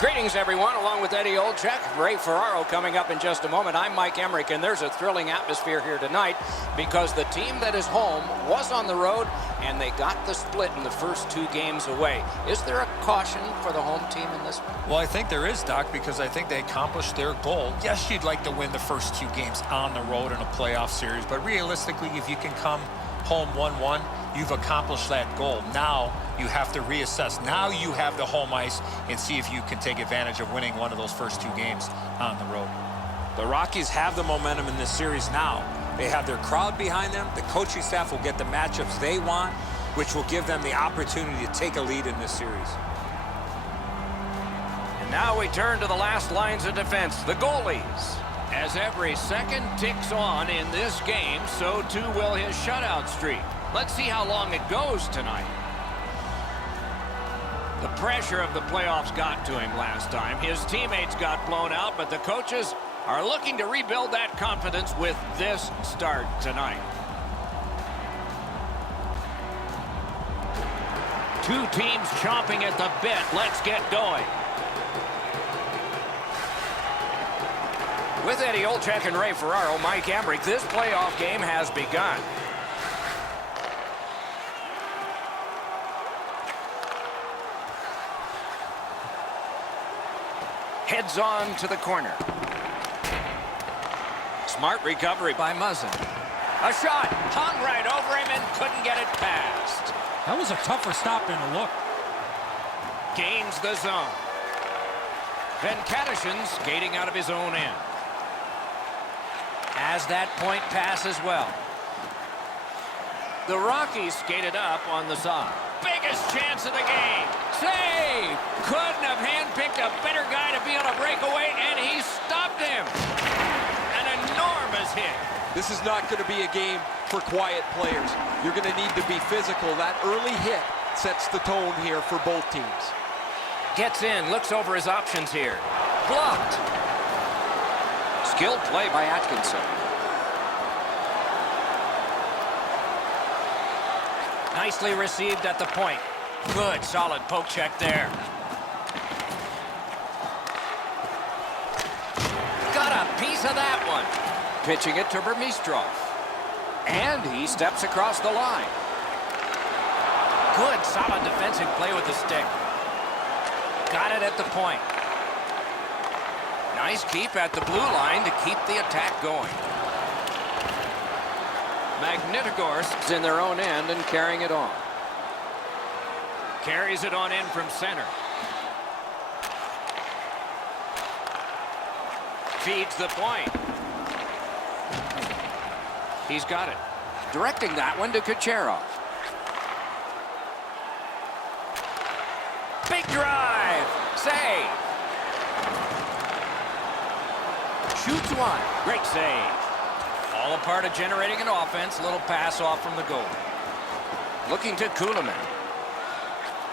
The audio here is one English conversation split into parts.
Greetings, everyone, along with Eddie Olczyk, Ray Ferraro coming up in just a moment. I'm Mike Emmerich, and there's a thrilling atmosphere here tonight because the team that is home was on the road, and they got the split in the first 2 games away. Is there a caution for the home team in this one? Well, I think there is, Doc, because I think they accomplished their goal. Yes, you'd like to win the first 2 games on the road in a playoff series, but realistically, if you can come home 1-1, you've accomplished that goal. Now you have to reassess. Now you have the home ice and see if you can take advantage of winning one of those first 2 games on the road. The Rockies have the momentum in this series now. They have their crowd behind them. The coaching staff will get the matchups they want, which will give them the opportunity to take a lead in this series. And now we turn to the last lines of defense, the goalies. As every second ticks on in this game, so too will his shutout streak. Let's see how long it goes tonight. The pressure of the playoffs got to him last time. His teammates got blown out, but the coaches are looking to rebuild that confidence with this start tonight. 2 teams chomping at the bit. Let's get going. With Eddie Olczyk and Ray Ferraro, Mike Emmerich, this playoff game has begun. Heads on to the corner. Smart recovery by Muzzin. A shot hung right over him and couldn't get it past. That was a tougher stop than a look. Gains the zone. Venkatashan skating out of his own end. Has that point pass as well. The Rockies skated up on the side. Biggest chance of the game. Save! Couldn't have handpicked a better guy to be on a breakaway, and he stopped him. An enormous hit. This is not going to be a game for quiet players. You're going to need to be physical. That early hit sets the tone here for both teams. Gets in, looks over his options here. Blocked. Skilled play by Atkinson. Nicely received at the point. Good, solid poke check there. Got a piece of that one. Pitching it to Burmistrov. And he steps across the line. Good, solid defensive play with the stick. Got it at the point. Nice keep at the blue line to keep the attack going. Magnitogorsk's in their own end and carrying it on. Carries it on in from center. Feeds the point. He's got it. Directing that one to Kucherov. Big drive. Save. Shoots one. Great save. All a part of generating an offense. A little pass off from the goal. Looking to Kulemin.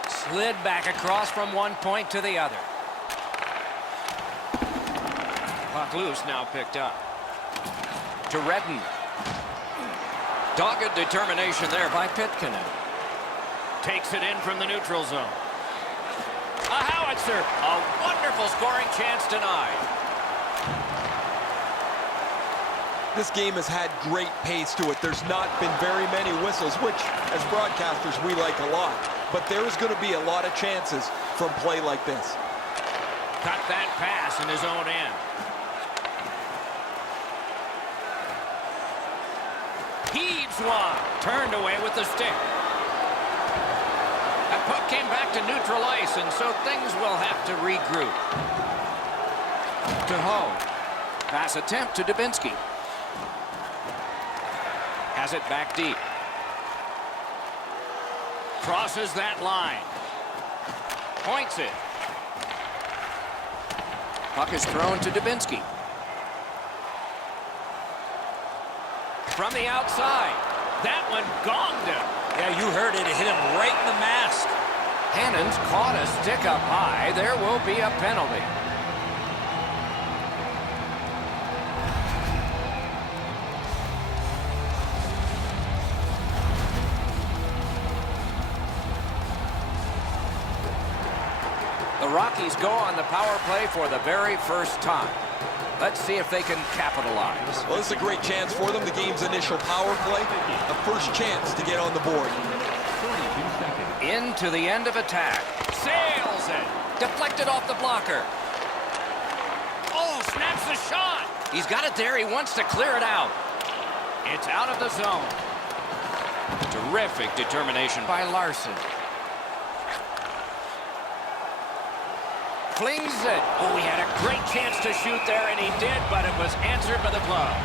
Slid back across from one point to the other. Puck loose, now picked up. To Redden. Dogged determination there by Pitkanen. Takes it in from the neutral zone. A howitzer. A wonderful scoring chance denied. This game has had great pace to it. There's not been very many whistles, which, as broadcasters, we like a lot. But there is going to be a lot of chances from play like this. Cut that pass in his own end. Heaves one. Turned away with the stick. That puck came back to neutral ice, and so things will have to regroup. To Ho. Pass attempt to Dubinsky. Has it back deep. Crosses that line. Points it. Puck is thrown to Dubinsky. From the outside. That one gonged him. Yeah, you heard it. It hit him right in the mask. Hannon's caught a stick up high. There will be a penalty. The Rockies go on the power play for the very first time. Let's see if they can capitalize. Well, this is a great chance for them. The game's initial power play, a first chance to get on the board. Into the end of attack. Sails it. Deflected off the blocker. Oh, snaps the shot. He's got it there. He wants to clear it out. It's out of the zone. Terrific determination by Larson. Flings it. Oh, he had a great chance to shoot there, and he did, but it was answered by the glove.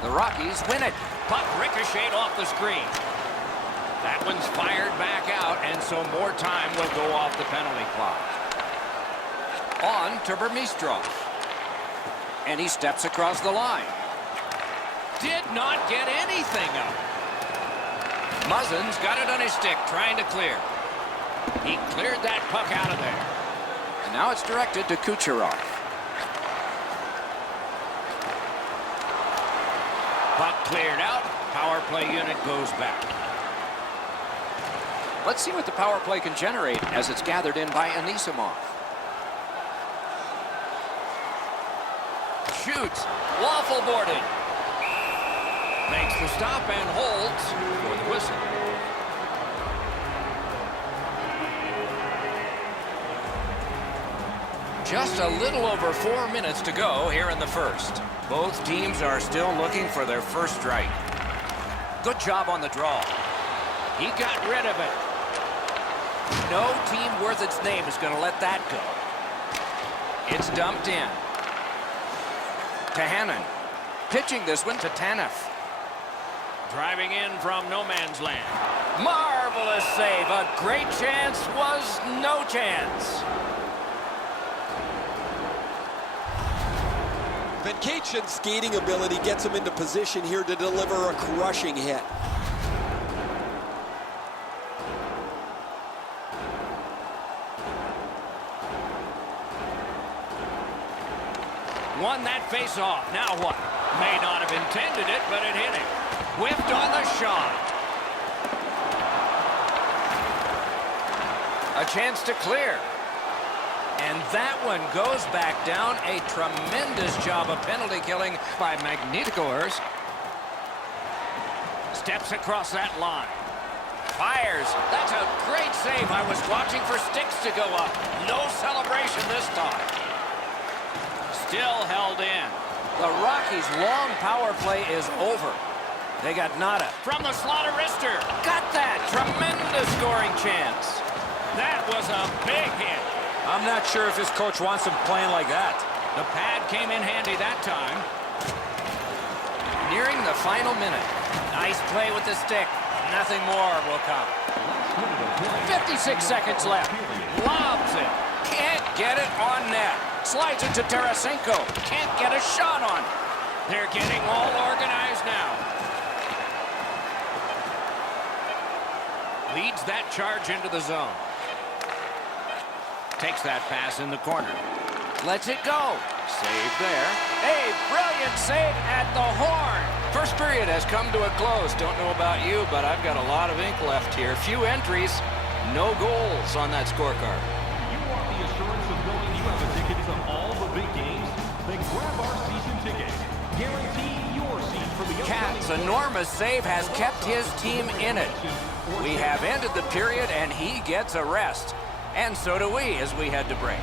The Rockies win it. Puck ricocheted off the screen. That one's fired back out, and so more time will go off the penalty clock. On to Burmistrov. And he steps across the line. Did not get anything up. Muzzin's got it on his stick, trying to clear. He cleared that puck out of there. And now it's directed to Kucherov. Puck cleared out. Power play unit goes back. Let's see what the power play can generate as it's gathered in by Anisimov. Shoots. Waffle boarded. Makes the stop and holds for the whistle. Just a little over 4 minutes to go here in the first. Both teams are still looking for their first strike. Good job on the draw. He got rid of it. No team worth its name is going to let that go. It's dumped in. Tahanan. Pitching this one to Tanev. Driving in from no man's land. Marvelous save. A great chance was no chance. Venkates's skating ability gets him into position here to deliver a crushing hit. Won that face-off. Now what? May not have intended it, but it hit him. Whiffed on the shot. A chance to clear. And that one goes back down. A tremendous job of penalty killing by Magnitogorsk. Steps across that line. Fires. That's a great save. I was watching for sticks to go up. No celebration this time. Still held in. The Rockies' long power play is over. They got nada. From the slot of wrister. Got that. Tremendous scoring chance. That was a big hit. I'm not sure if his coach wants him playing like that. The pad came in handy that time. Nearing the final minute. Nice play with the stick. Nothing more will come. 56 seconds left. Lobs it. Can't get it on net. Slides it to Tarasenko. Can't get a shot on. They're getting all organized now. Leads that charge into the zone. Takes that pass in the corner. Lets it go. Save there. A brilliant save at the horn. First period has come to a close. Don't know about you, but I've got a lot of ink left here. Few entries, no goals on that scorecard. You want the assurance of knowing you have a ticket to all the big games? Then grab our season ticket. Guarantee your seat for the Cat's enormous save has kept his team in it. We have ended the period, and he gets a rest. And so do we as we head to break.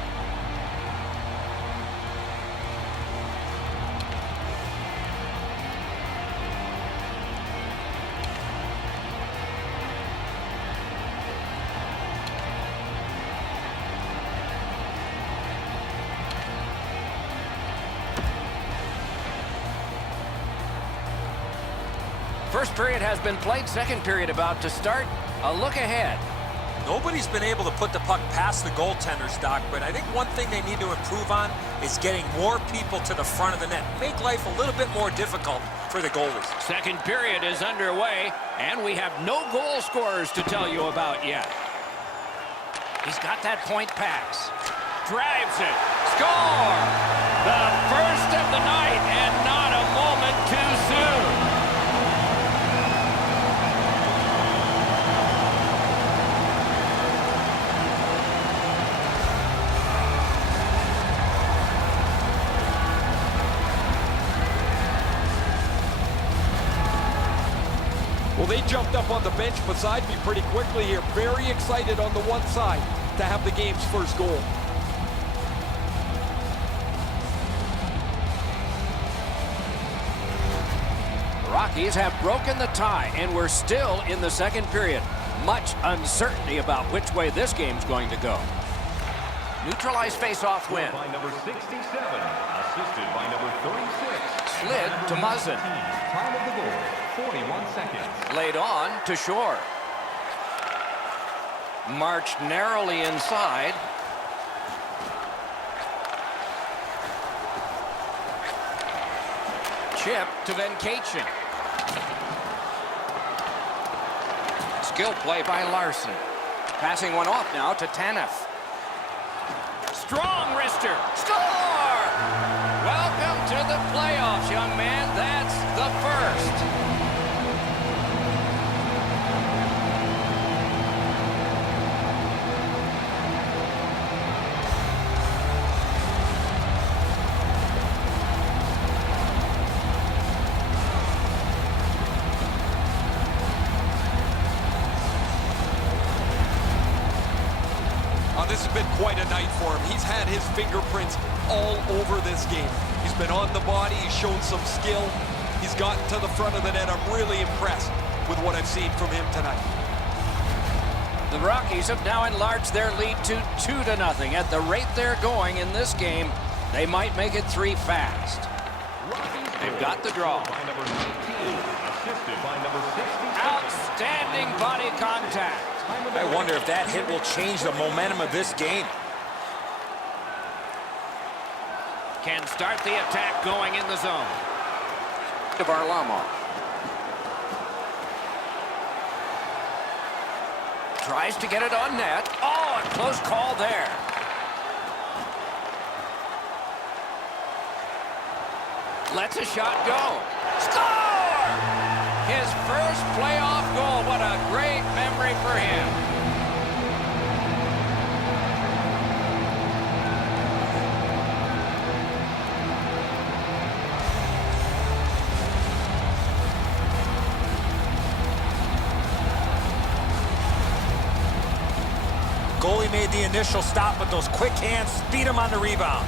First period has been played. Second period about to start. A look ahead. Nobody's been able to put the puck past the goaltenders, Doc, but I think one thing they need to improve on is getting more people to the front of the net. Make life a little bit more difficult for the goalies. Second period is underway, and we have no goal scorers to tell you about yet. He's got that point pass. drives it. Score! The first of the night, and not a moment too soon. Well, they jumped up on the bench beside me pretty quickly here. Very excited on the one side to have the game's first goal. The Rockies have broken the tie, and we're still in the second period. Much uncertainty about which way this game's going to go. Neutralized face-off win. By number 67, assisted by number 36. Slid to Muzzin. Time of the goal, 41 seconds. Laid on to Shore. Marched narrowly inside. Chip to Venkatchen. Skill play by Larson. Passing one off now to Tanev. Strong wrister. Score! Welcome to the playoffs, young man. That's the first. This has been quite a night for him. He's had his fingerprints all over this game. He's been on the body. He's shown some skill. He's gotten to the front of the net. I'm really impressed with what I've seen from him tonight. The Rockies have now enlarged their lead to 2-0. At the rate they're going in this game, they might make it 3 fast. They've got the draw. By number 19, assisted by number 60. Outstanding body contact. I wonder if that hit will change the momentum of this game. Can start the attack going in the zone. To Varlamov. Tries to get it on net. Oh, a close call there. Lets a shot go. Score! His first playoff goal. What a great memory for him. Goalie made the initial stop, but those quick hands speed him on the rebound.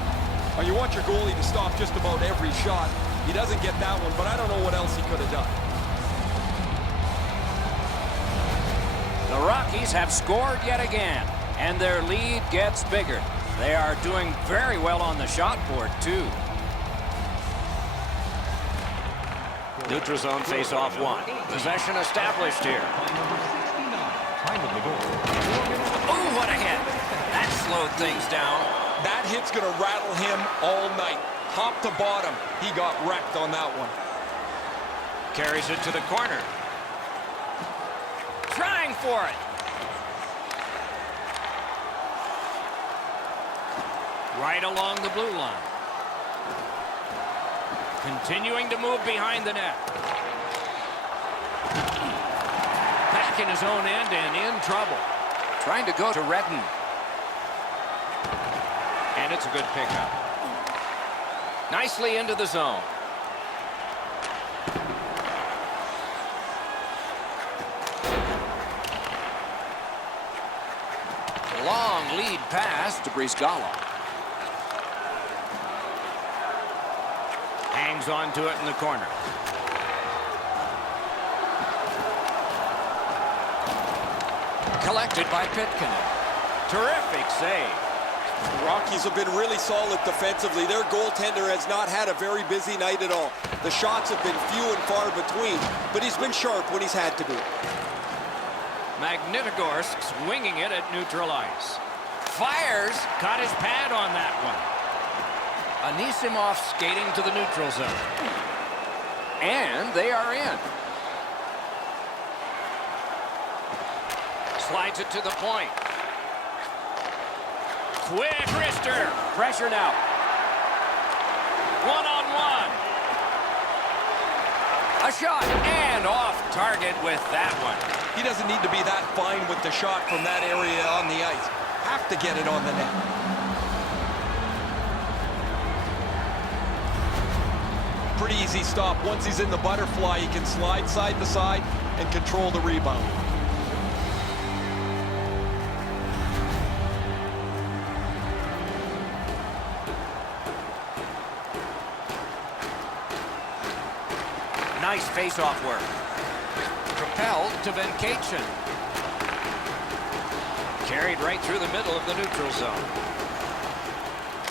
You want your goalie to stop just about every shot. He doesn't get that one, but I don't know what else he could have done. The Rockies have scored yet again, and their lead gets bigger. They are doing very well on the shot board, too. Neutral zone face-off one. Possession established here. Time of the goal. Oh, what a hit. That slowed things down. That hit's going to rattle him all night. Top to bottom, he got wrecked on that one. Carries it to the corner. Trying for it. Right along the blue line. Continuing to move behind the net. Back in his own end and in trouble. Trying to go to Redden. And it's a good pickup. Nicely into the zone. Long lead pass to Brizgalov. Hangs on to it in the corner. Collected by Pitkin. Terrific save. The Rockies have been really solid defensively. Their goaltender has not had a very busy night at all. The shots have been few and far between, but he's been sharp when he's had to be. Magnitogorsk swinging it at neutral ice. Fires, caught his pad on that one. Anisimov skating to the neutral zone. And they are in. Slides it to the point. quick wrister. Pressure now. One-on-one. A shot and off target with that one. He doesn't need to be that fine with the shot from that area on the ice. Have to get it on the net. Pretty easy stop. Once he's in the butterfly, he can slide side to side and control the rebound. Nice face-off work. Propelled to Venkateshan. Carried right through the middle of the neutral zone.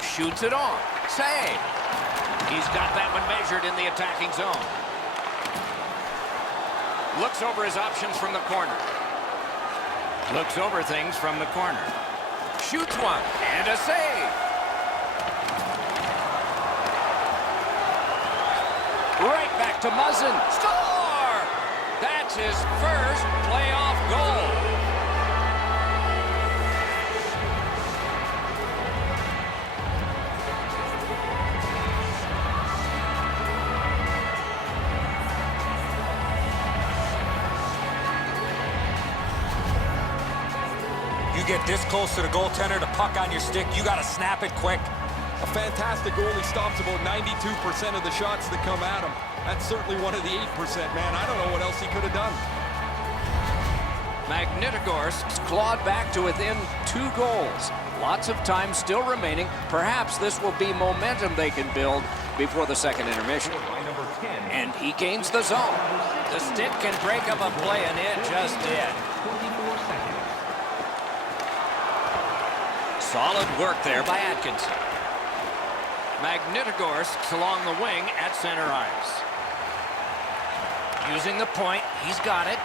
Shoots it on. Save. He's got that one measured in the attacking zone. Looks over his options from the corner. Looks over things from the corner. Shoots one and a save. Right back to Muzzin. Score! That's his first playoff goal. You get this close to the goaltender, the puck on your stick, you got to snap it quick. A fantastic goal. He stops about 92% of the shots that come at him. That's certainly one of the 8%, man. I don't know what else he could have done. Magnitogorsk's clawed back to within 2 goals. Lots of time still remaining. Perhaps this will be momentum they can build before the second intermission. And he gains the zone. The stick can break up a play, and it just did. Solid work there by Atkinson. Magnitogorsk's along the wing at center ice. Using the point, he's got it.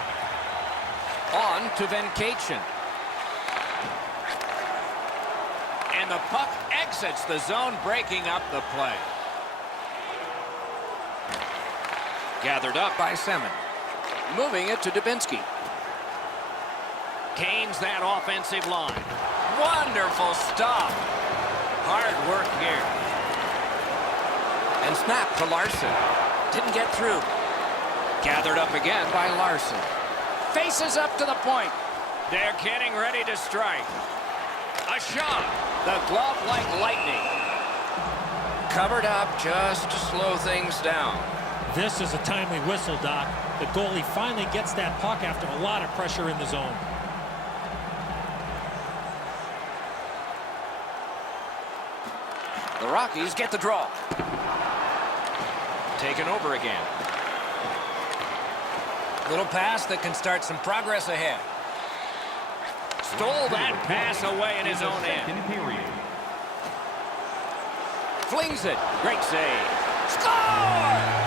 On to Venkateshan. And the puck exits the zone, breaking up the play. Gathered up by Semin. Moving it to Dubinsky. Gains that offensive line. Wonderful stop. Hard work here. And snap to Larson. Didn't get through. Gathered up again by Larson. Faces up to the point. They're getting ready to strike. A shot. The glove like lightning. Covered up just to slow things down. This is a timely whistle, Doc. The goalie finally gets that puck after a lot of pressure in the zone. The Rockies get the draw. Taken over again. Little pass that can start some progress ahead. Stole that pass away in his own end. Flings it. Great save. Score!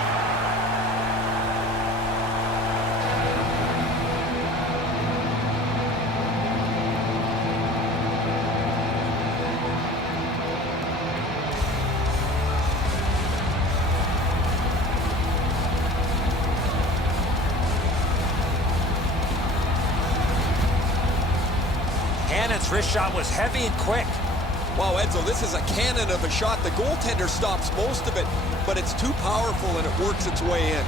Hannon's wrist shot was heavy and quick. Wow, Edzo, this is a cannon of a shot. The goaltender stops most of it, but it's too powerful and it works its way in.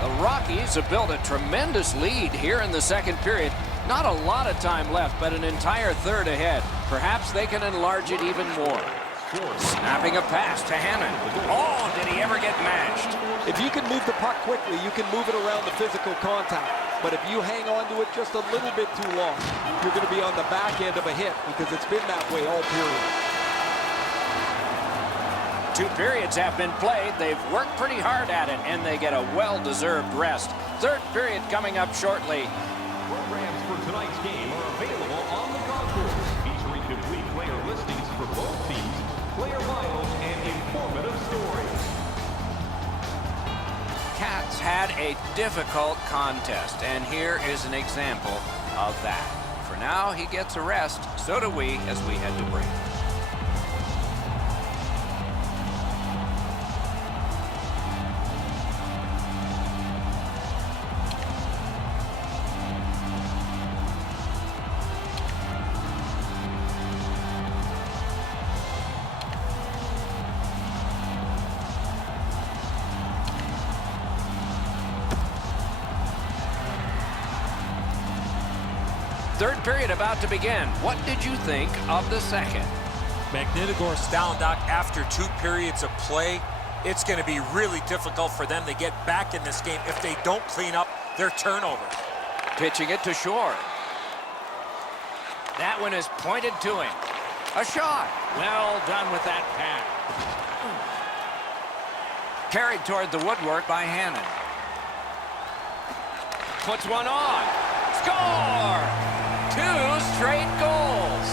The Rockies have built a tremendous lead here in the second period. Not a lot of time left, but an entire third ahead. Perhaps they can enlarge it even more. Snapping a pass to Hannon. Oh, did he ever get matched? If you can move the puck quickly, you can move it around the physical contact. But if you hang on to it just a little bit too long, you're going to be on the back end of a hit because it's been that way all period. 2 periods have been played. They've worked pretty hard at it, and they get a well-deserved rest. Third period coming up shortly. Programs for tonight's game are available on the concourse, featuring complete player listings for both teams, player bios, and informative stories. Cats had a difficult contest, and here is an example of that. For now, he gets a rest. So do we as we head to break. third period about to begin. What did you think of the second? Magnitogorsk's down, Doc, after 2 periods of play. It's going to be really difficult for them to get back in this game if they don't clean up their turnovers. Pitching it to short. That one is pointed to him. A shot. Well done with that pass. Carried toward the woodwork by Hannon. Puts one on. Score! 2 straight goals.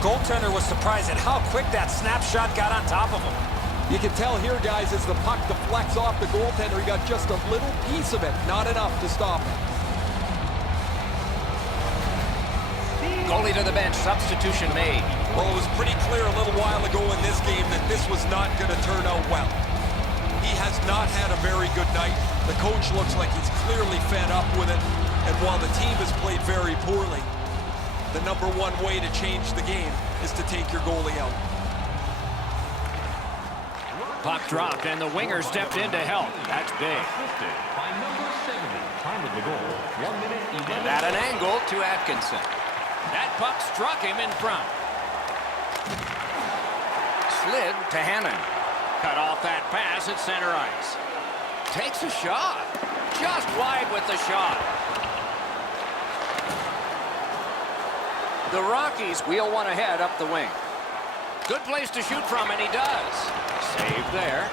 Goaltender was surprised at how quick that snapshot got on top of him. You can tell here, guys, as the puck deflects off the goaltender, he got just a little piece of it, not enough to stop him. Goalie to the bench, substitution made. Well, it was pretty clear a little while ago in this game that this was not going to turn out well. He has not had a very good night. The coach looks like he's clearly fed up with it. And while the team has played very poorly, the #1 way to change the game is to take your goalie out. Puck dropped, and the winger stepped in to help. That's big. Assisted by number 70. Time of the goal, 1 minute, 11. And at an angle to Atkinson. That puck struck him in front. Slid to Hannon. Cut off that pass at center ice. Takes a shot. Just wide with the shot. The Rockies wheel one ahead up the wing. Good place to shoot from, and he does. Save there.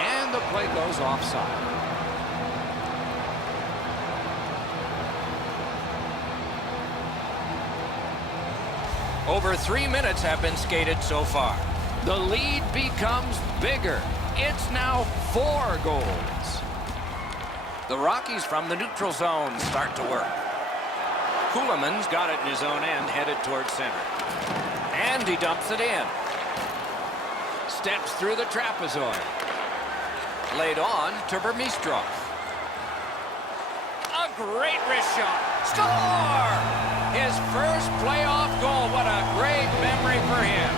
And the play goes offside. Over 3 minutes have been skated so far. The lead becomes bigger. It's now 4 goals. The Rockies from the neutral zone start to work. Kuhlman's got it in his own end, headed towards center. And he dumps it in. Steps through the trapezoid. Laid on to Burmistrov. A great wrist shot. Score! His first playoff goal. What a great memory for him.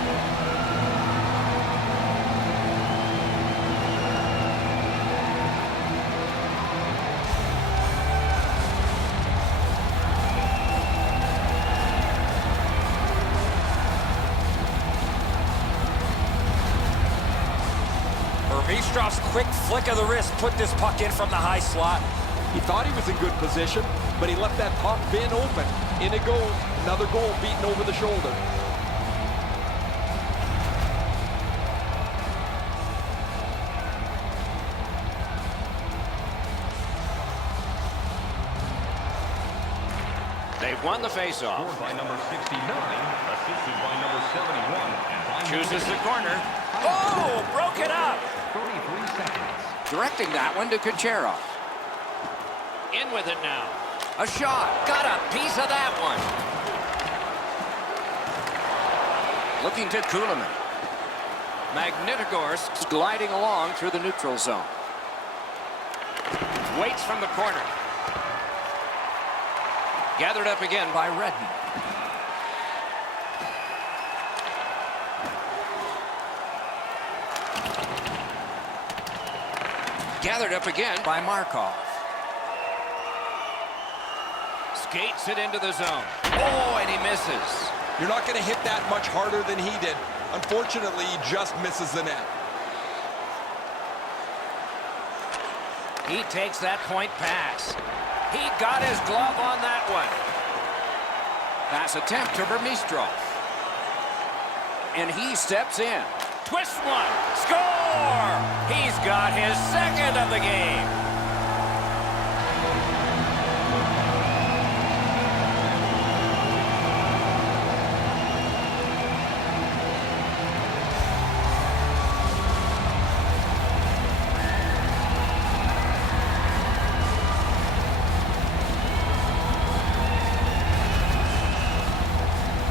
Burmistrov's quick flick of the wrist put this puck in from the high slot. He thought he was in good position, but he left that puck bin open. In it goes. Another goal beaten over the shoulder. They've won the faceoff. Scored by number 69, assisted by number 71. And by Chooses the corner. Oh, broke it up. 33 seconds. Directing that one to Kucherov. In with it now. A shot. Got a piece of that one. Looking to Kuhlman. Magnitogorsk gliding along through the neutral zone. Waits from the corner. Gathered up again by Redden. Gathered up again by Markov. Skates it into the zone. Oh, and he misses. You're not going to hit that much harder than he did. Unfortunately, he just misses the net. He takes that point pass. He got his glove on that one. Pass attempt to Burmistrov. And he steps in. Twists one. Score! He's got his second of the game.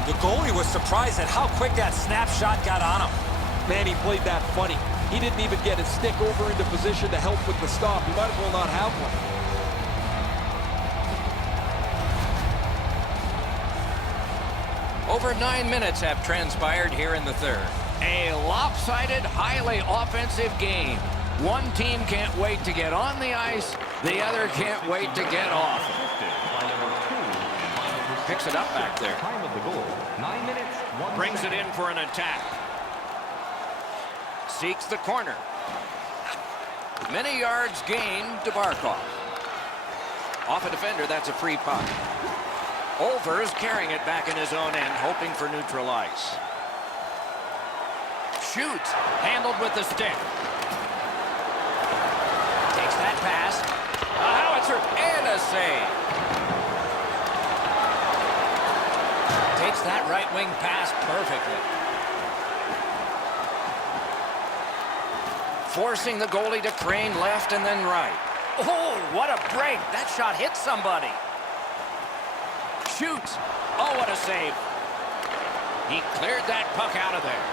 The goalie was surprised at how quick that snapshot got on him. Man, he played that funny. He didn't even get his stick over into position to help with the stop. He might as well not have one. Over 9 minutes have transpired here in the third. A lopsided, highly offensive game. One team can't wait to get on the ice. The other can't wait to get off. Picks it up back there. Time of the goal, 9 minutes, 1 Brings it second. in for an attack. Seeks the corner. Many yards gained to Barkov. Off a defender, that's a free puck. Olvers carrying it back in his own end, hoping for neutral ice. Shoots, handled with the stick. Takes that pass. A howitzer and a save. Takes that right wing pass perfectly. Forcing the goalie to crane left and then right. Oh, what a break. That shot hit somebody. Shoots. Oh, what a save. He cleared that puck out of there.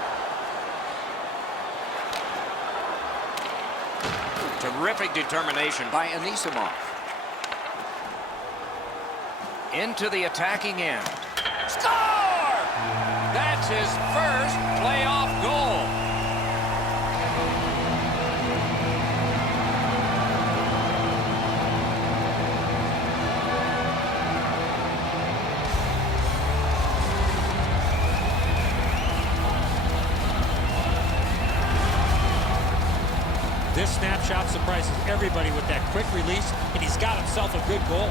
Terrific determination by Anisimov. Into the attacking end. Score! That's his first playoff goal. This snapshot surprises everybody with that quick release, and he's got himself a good goal.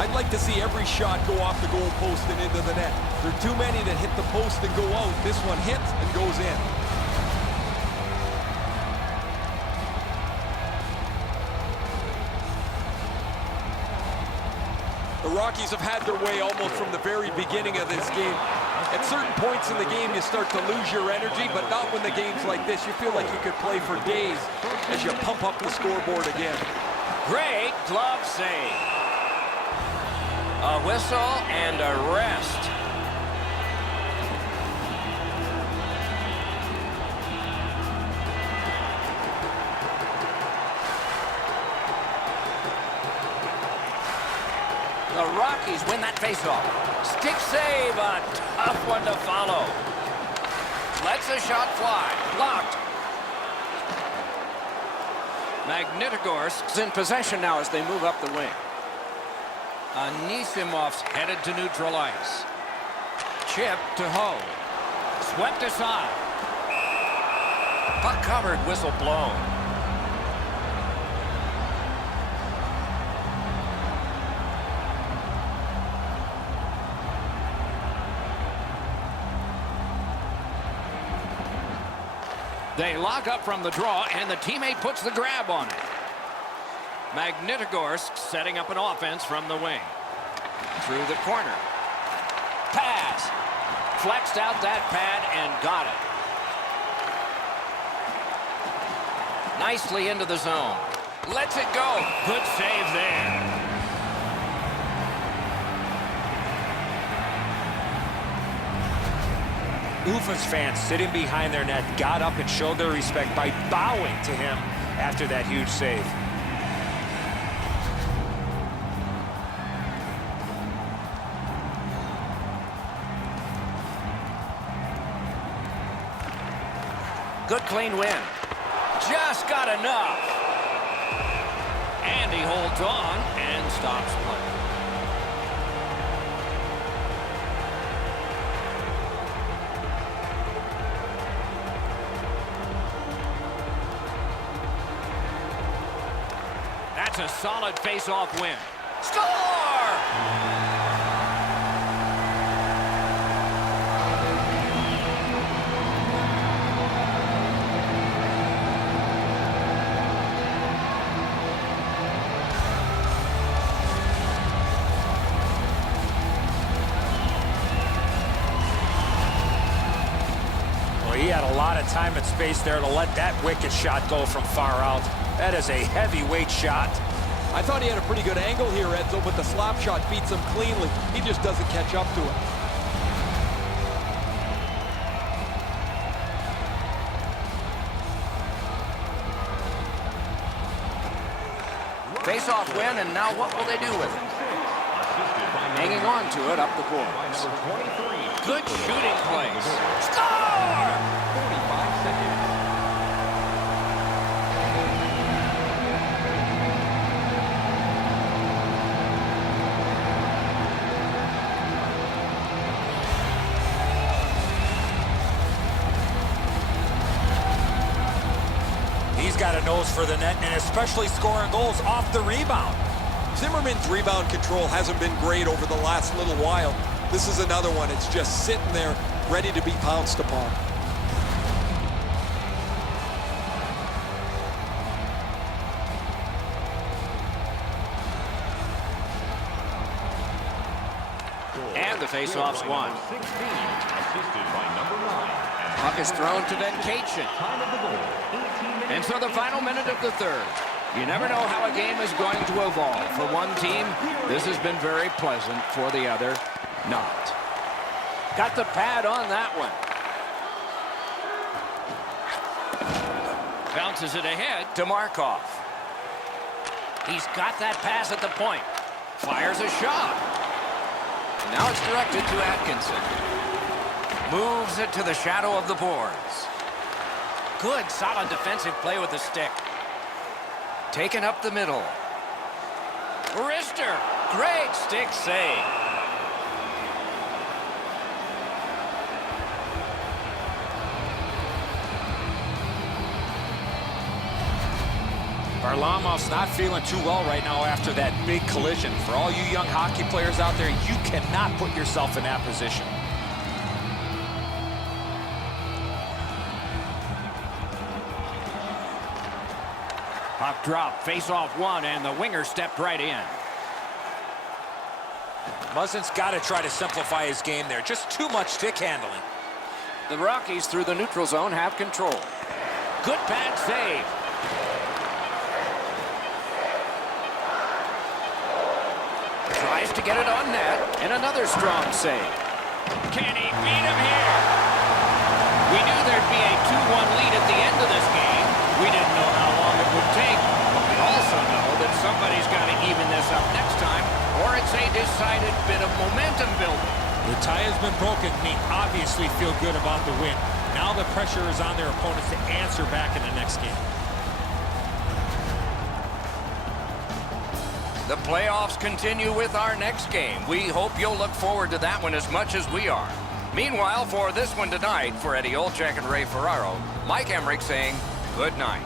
I'd like to see every shot go off the goal post and into the net. There are too many that hit the post and go out. This one hits and goes in. The Rockies have had their way almost from the very beginning of this game. At certain points in the game, you start to lose your energy, but not when the game's like this. You feel like you could play for days as you pump up the scoreboard again. Great glove save. A whistle and a rest. The Rockies win that faceoff. Stick save, a tough one to follow. Lets the shot fly. Blocked. Magnitogorsk's in possession now as they move up the wing. Anisimov's headed to neutral ice. Chip to Ho. Swept aside. Puck covered, whistle blown. They lock up from the draw, and the teammate puts the grab on it. Magnitogorsk setting up an offense from the wing. Through the corner. Pass. Flexed out that pad and got it. Nicely into the zone. Lets it go. Good save there. Ufa's fans sitting behind their net got up and showed their respect by bowing to him after that huge save. Good clean win. Just got enough. And he holds on and stops play. That's a solid face-off win. Score! Well, he had a lot of time and space there to let that wicked shot go from far out. That is a heavyweight shot. I thought he had a pretty good angle here, Edzo, but the slap shot beats him cleanly. He just doesn't catch up to it. Face-off win, and now what will they do with it? Assisted by hanging on to it up the by boards. number 23. Good shooting place. Score! 45 seconds. He's got a nose for the net, and especially scoring goals off the rebound. Zimmerman's rebound control hasn't been great over the last little while. This is another one. It's just sitting there, ready to be pounced upon. And the face-off's won. 16, assisted by number 9. Puck is thrown to Venkation. Time of the goal, 18 minutes. And so the final minute of the third. You never know how a game is going to evolve. For one team, this has been very pleasant. For the other, not. Got the pad on that one. Bounces it ahead to Markov. He's got that pass at the point. Fires a shot. Now it's directed to Atkinson. Moves it to the shadow of the boards. Good, solid defensive play with the stick. Taken up the middle. Rister, great stick save. Varlamov's not feeling too well right now after that big collision. For all you young hockey players out there, you cannot put yourself in that position. Puck drop, face-off one, and the winger stepped right in. Muzzin's got to try to simplify his game there. Just too much stick handling. The Rockies through the neutral zone have control. Good pad save. Tries to get it on net, and another strong save. Can he beat him here? We knew there'd be a 2-1 lead at the end of this game. We didn't know how long it would take, but we also know that somebody's got to even this up next time, or it's a decided bit of momentum building. The tie has been broken. They obviously feel good about the win. Now the pressure is on their opponents to answer back in the next game. The playoffs continue with our next game. We hope you'll look forward to that one as much as we are. Meanwhile, for this one tonight, for Eddie Olczyk and Ray Ferraro, Mike Emmerich saying good night.